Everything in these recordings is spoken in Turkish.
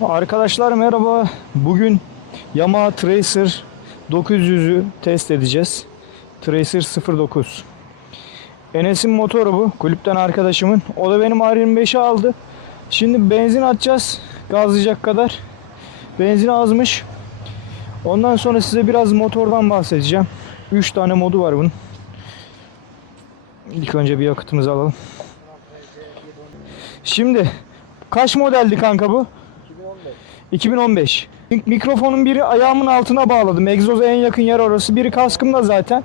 Arkadaşlar merhaba. Bugün Yamaha Tracer 900'ü test edeceğiz. Tracer 09. Enes'in motoru bu. Kulüpten arkadaşımın. O da benim R25'i aldı. Şimdi benzin atacağız. Gazlayacak kadar. Benzin azmış. Ondan sonra size biraz motordan bahsedeceğim. 3 tane modu var bunun. İlk önce bir yakıtımızı alalım. Şimdi kaç modeldi kanka bu? 2015. Mikrofonun biri ayağımın altına bağladım. Egzoza en yakın yer orası. Biri kaskımda zaten.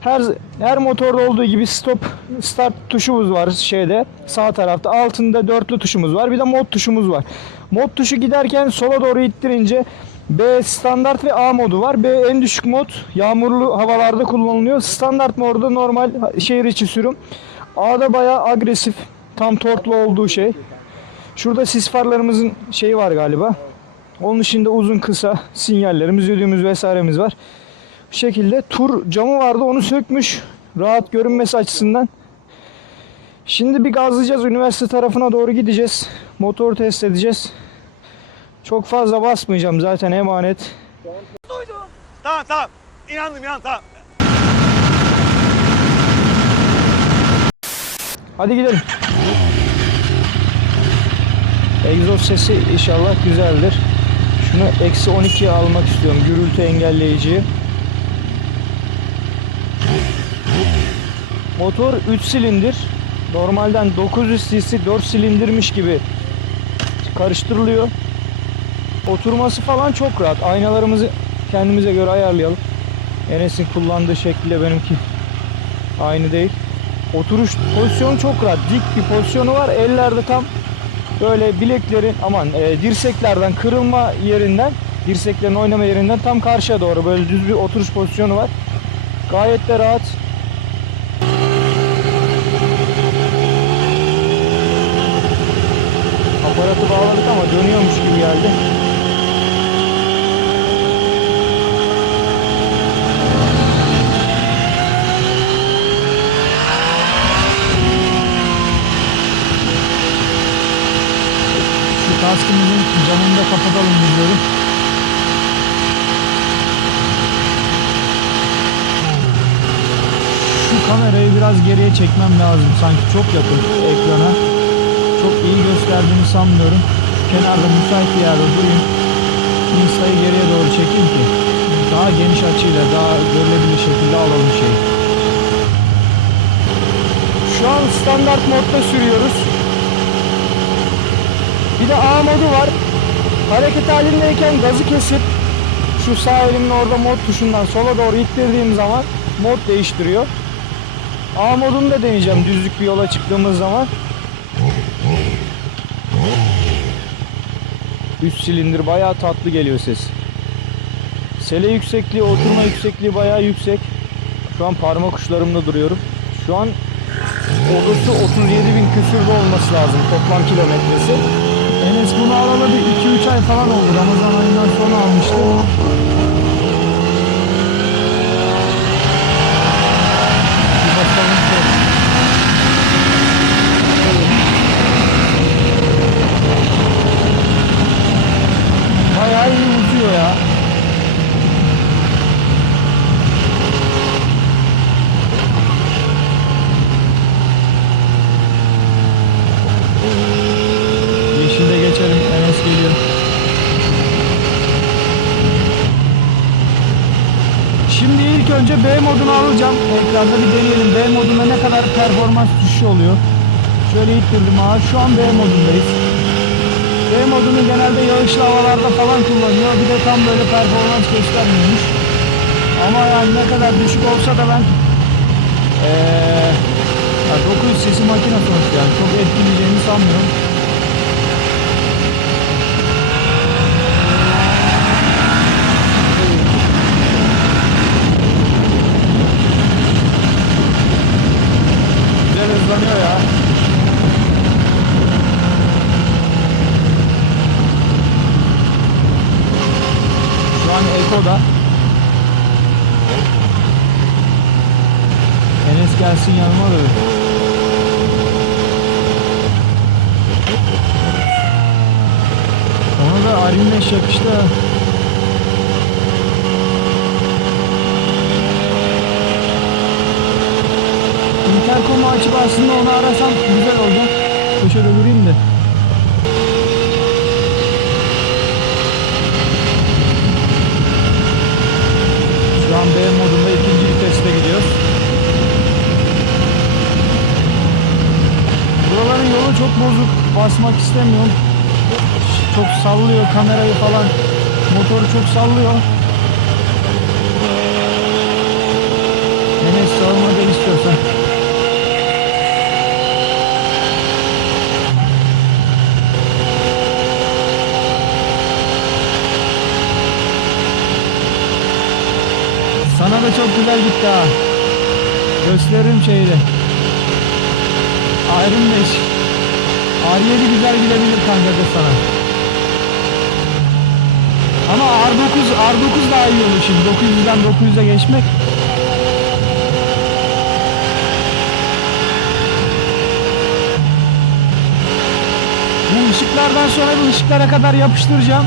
Her her motorda olduğu gibi stop start tuşumuz var şeyde sağ tarafta. Altında dörtlü tuşumuz var. Bir de mod tuşumuz var. Mod tuşu giderken sola doğru ittirince B standart ve A modu var. B en düşük mod yağmurlu havalarda kullanılıyor. Standart modda normal şehir içi sürüm. A'da bayağı agresif tam torklu olduğu şey. Şurada sis farlarımızın şeyi var galiba. Onun dışında uzun kısa sinyallerimiz, düdüğümüz vesairemiz var. Bu şekilde tur camı vardı onu sökmüş. Rahat görünmesi açısından. Şimdi bir gazlayacağız. Üniversite tarafına doğru gideceğiz. Motor test edeceğiz. Çok fazla basmayacağım zaten emanet. Tamam tamam. İnandım inandım tamam. Hadi gidelim. Egzoz sesi inşallah güzeldir. Şunu eksi 12'ye almak istiyorum. Gürültü engelleyici. Motor 3 silindir. Normalden 900 cc 4 silindirmiş gibi karıştırılıyor. Oturması falan çok rahat. Aynalarımızı kendimize göre ayarlayalım. Enes'in kullandığı şekilde benimki aynı değil. Oturuş pozisyonu çok rahat. Dik bir pozisyonu var. Ellerde tam böyle bileklerin aman e, dirseklerden kırılma yerinden dirseklerin oynama yerinden tam karşıya doğru böyle düz bir oturuş pozisyonu var. Gayet de rahat. Aparatı bağladık ama dönüyormuş gibi geldi. Şu kaskımızın camını da kapatalım biliyorum. Şu kamerayı biraz geriye çekmem lazım sanki çok yakın ekrana. Çok iyi gösterdiğini sanmıyorum. Kenarda müsait bir yerde durayım. Insta'yı geriye doğru çekeyim ki daha geniş açıyla daha görülebilir şekilde alalım şeyi. Şu an standart modda sürüyoruz. Bir de A modu var. Hareket halindeyken gazı kesip şu sağ elimin orada mod tuşundan sola doğru ittirdiğim zaman mod değiştiriyor. A modunu da deneyeceğim düzlük bir yola çıktığımız zaman. Üst silindir bayağı tatlı geliyor ses. Sele yüksekliği, oturma yüksekliği bayağı yüksek. Şu an parmak uçlarımda duruyorum. Şu an Orası 37 bin küsürde olması lazım toplam kilometresi. Enes bunu alalı bir 2-3 ay falan oldu. Ramazan ayından sonra almıştı. Bir bakalım şöyle. Bayağı iyi uzuyor ya. Yeşilde geçelim. Enes geliyor. Şimdi ilk önce B modunu alacağım. Ekranda bir deneyelim. B modunda ne kadar performans düşüşü oluyor. Şöyle ittirdim ağa. Şu an B modundayız. B modunu genelde yağışlı havalarda falan kullanıyor. Bir de tam böyle performans göstermiyormuş. Ama yani ne kadar düşük olsa da ben ee, ya 900 sesi makine sonuçta yani çok etkileyeceğini sanmıyorum. Güzel hızlanıyor ya. Şu an Eko'da. Enes Ona da Arinleş yakıştı. ha. Intercom'u açıp aslında onu arasam güzel olacak. Köşede durayım da. Şu an B modunda ikinci viteste gidiyoruz. Buraların yolu çok bozuk. Basmak istemiyorum. Çok sallıyor kamerayı falan. Motoru çok sallıyor. Enes savunma da istiyorsan. Sana da çok güzel gitti ha. Gösteririm şeyde. Iron 5. R7 güzel gidebilir kanka sana. Ama R9 R9 daha iyi olur şimdi. 900'den 900'e geçmek. Bu ışıklardan sonra bu ışıklara kadar yapıştıracağım.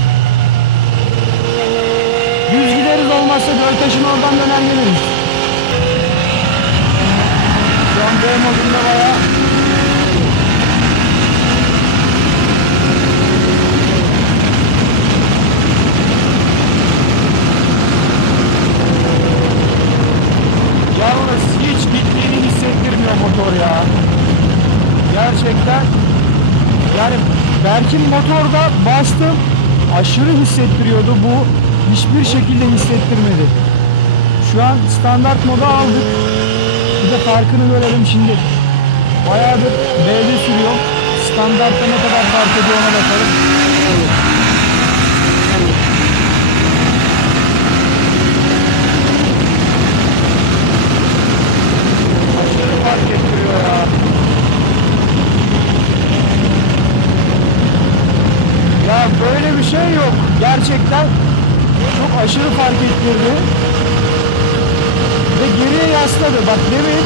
Düz gideriz olmazsa Göltaş'ın oradan döner geliriz. Şu an B modunda bayağı motor ya. Gerçekten yani Berk'in motorda bastım aşırı hissettiriyordu bu hiçbir şekilde hissettirmedi. Şu an standart moda aldık. Bir de farkını görelim şimdi. Bayağıdır B'de sürüyor. Standartta ne kadar fark ediyor ona bakalım. Aşırı fark ettiriyor ya. Ya böyle bir şey yok. Gerçekten çok aşırı fark ettirdi. Ve geriye yasladı. Bak demin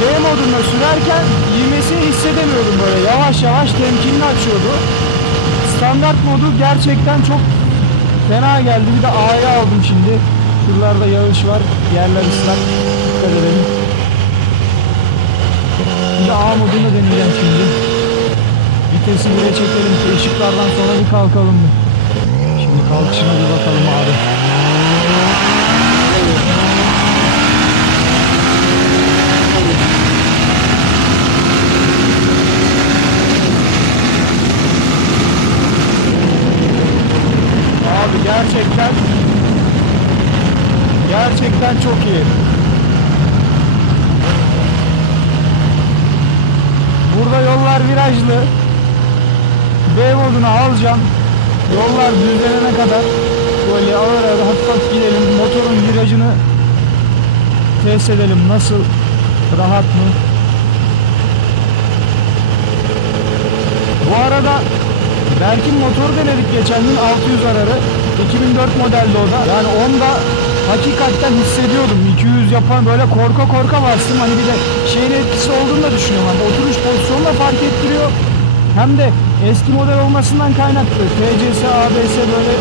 D modunda sürerken ivmesini hissedemiyordum böyle. Yavaş yavaş temkinli açıyordu. Standart modu gerçekten çok fena geldi. Bir de A'ya aldım şimdi. Şuralarda yağış var. Yerler ıslak. Dikkat edelim. Bir de A modunu deneyeceğim şimdi. Vitesi bire çekelim ki ışıklardan sonra bir kalkalım mı? Şimdi bir bakalım abi. Gerçekten gerçekten çok iyi. Burada yollar virajlı. B modunu alacağım. Yollar düzlenene kadar böyle ağır ağır hafif hafif gidelim. Motorun virajını test edelim. Nasıl? Rahat mı? Bu arada Berk'in motoru denedik geçen gün 600 ararı. 2004 modelde o da. Yani onda hakikaten hissediyordum. 200 yapan böyle korka korka bastım. Hani bir de şeyin etkisi olduğunu da düşünüyorum. Hani oturuş pozisyonu da fark ettiriyor. Hem de eski model olmasından kaynaklı. TCS, ABS böyle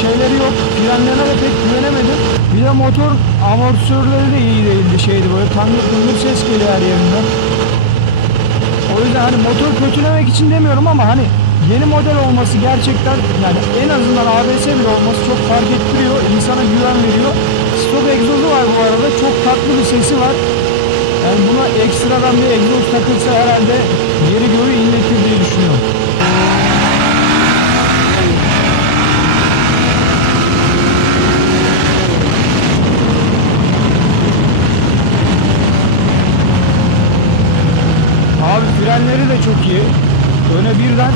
şeyleri yok. Frenlerine de pek güvenemedim. Bir de motor amortisörleri de iyi değildi şeydi böyle tangır tungır ses geliyor her yerinden. O yüzden hani motor kötülemek için demiyorum ama hani yeni model olması gerçekten yani en azından ABS bile olması çok fark ettiriyor. insana güven veriyor. Stok egzozu var bu arada. Çok tatlı bir sesi var. Yani buna ekstradan bir egzoz takılsa herhalde yeri göğü inletir diye düşünüyorum. Abi frenleri de çok iyi. Öne birden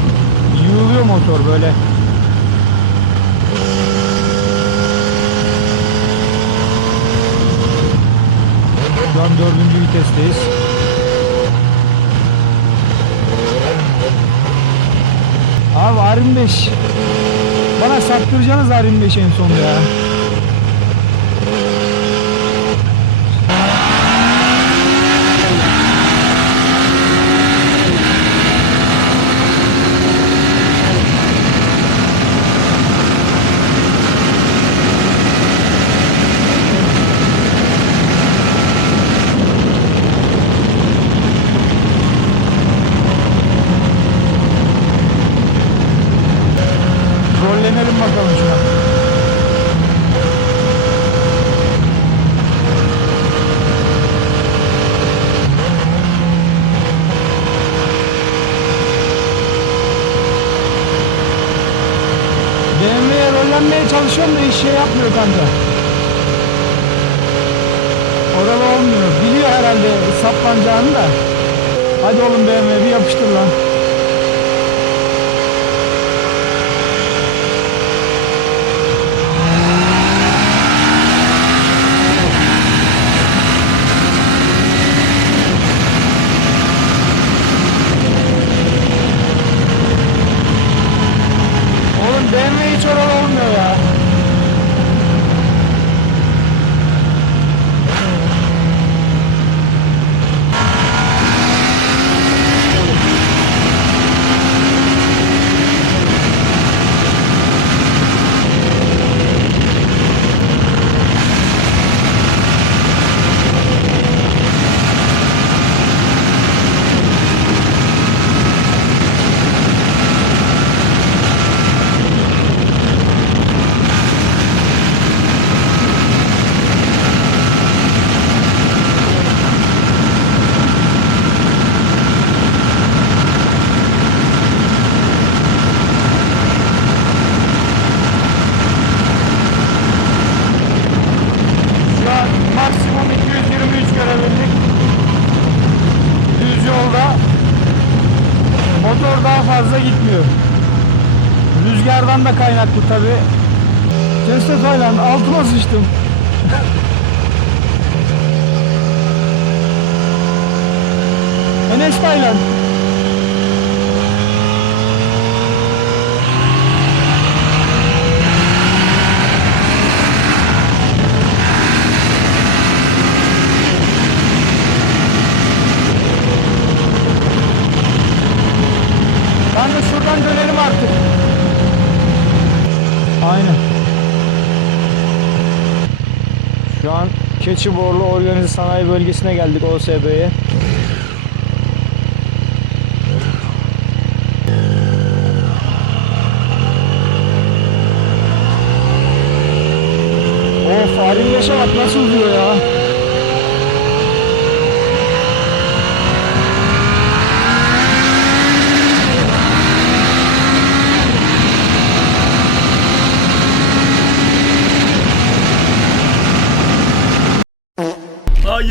yığılıyor motor böyle. Şu an vitesteyiz. Abi R25 Bana sattıracaksınız R25 en sonunda ya. Kanka. Oralı olmuyor. Biliyor herhalde saplanacağını da. Hadi oğlum BMW bir yapıştır lan. Oğlum BMW hiç oralı olmuyor ya. Şu an maksimum 223 görebildik. Düz yolda motor daha fazla gitmiyor. Kaynaklı tabi. Tesla Tayland altıma sıçtım. Enes Tayland. Ben de şuradan dönelim artık. Aynen. Şu an Keçiborlu Organize Sanayi Bölgesi'ne geldik OSB'ye. Of Arim Yaşa bak nasıl uzuyor ya.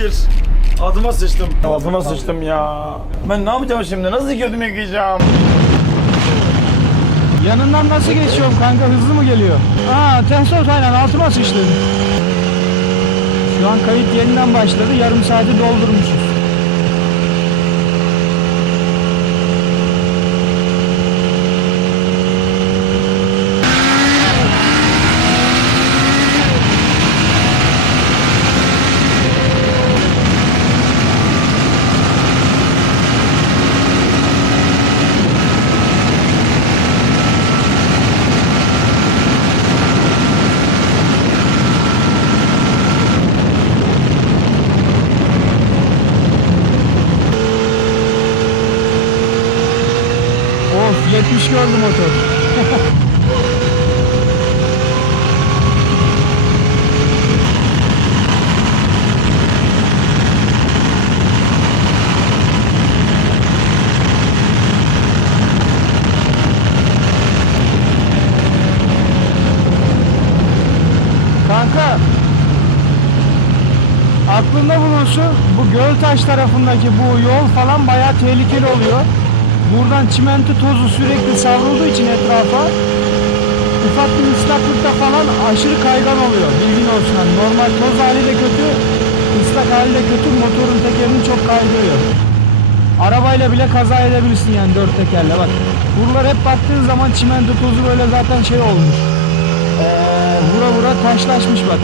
Hayır. Adıma sıçtım. Adıma sıçtım ya. Ben ne yapacağım şimdi? Nasıl kötü yıkayacağım? Yanından nasıl geçiyorum kanka hızlı mı geliyor? Aa Tesla Tayland altıma sıçtı. Şu an kayıt yeniden başladı. Yarım saati doldurmuşuz. Of 70 gördü motor. Kanka aklında bulunsun bu Göltaş tarafındaki bu yol falan bayağı tehlikeli oluyor. Buradan çimento tozu sürekli savrulduğu için etrafa ufak bir ıslaklıkta falan aşırı kaygan oluyor. Bilgin olsun hani normal toz hali de kötü, ıslak hali de kötü motorun tekerini çok kaydırıyor. Arabayla bile kaza edebilirsin yani dört tekerle bak. Buralar hep baktığın zaman çimento tozu böyle zaten şey olmuş. Ee, vura vura taşlaşmış bak.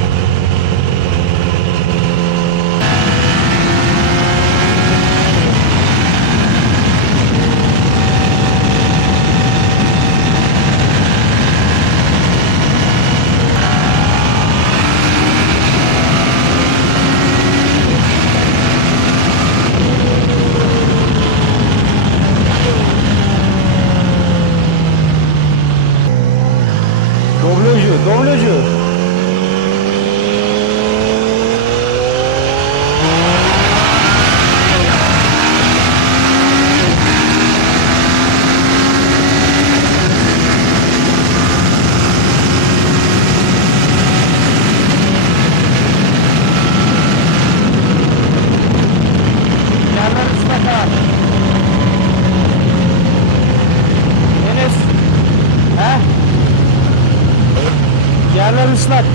Yerler ıslak.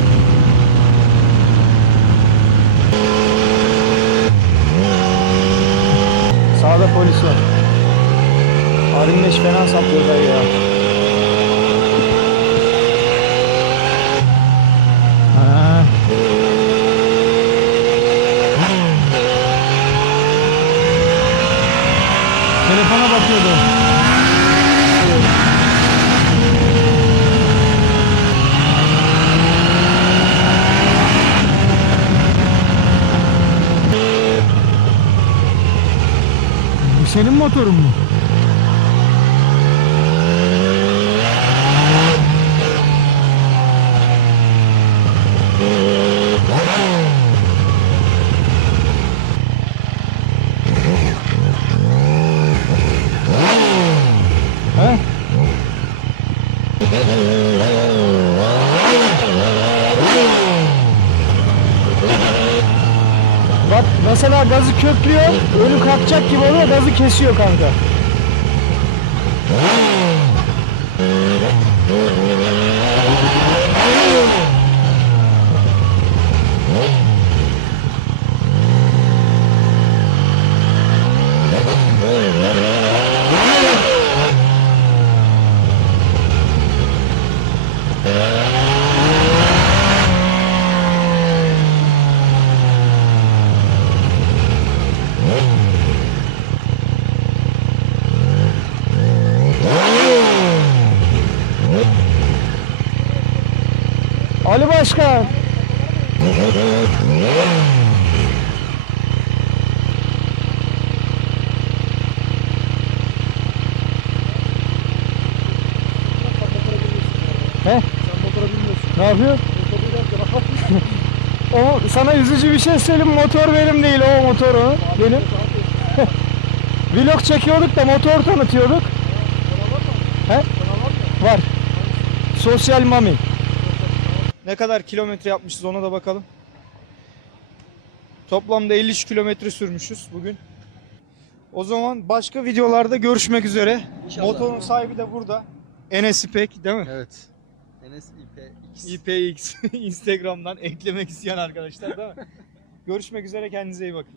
Sağda polis var. Arıngeç fena saplıyor dayı ya. Ha. Telefona bakıyordum. Bu senin motorun mu? He? Bak mesela gazı köklüyor, ölü kalkacak gibi oluyor, gazı kesiyor kanka. Ali Başkan. He? Ne yapıyor? O sana üzücü bir şey söyleyeyim motor benim değil o motor o benim. Vlog çekiyorduk da motor tanıtıyorduk. He? Var. Sosyal Mami. Ne kadar kilometre yapmışız ona da bakalım. Toplamda 53 kilometre sürmüşüz bugün. O zaman başka videolarda görüşmek üzere. Motorun sahibi de burada. Enes İpek değil mi? Evet. Enes İP X. İPX Instagram'dan eklemek isteyen arkadaşlar mi? Görüşmek üzere kendinize iyi bakın.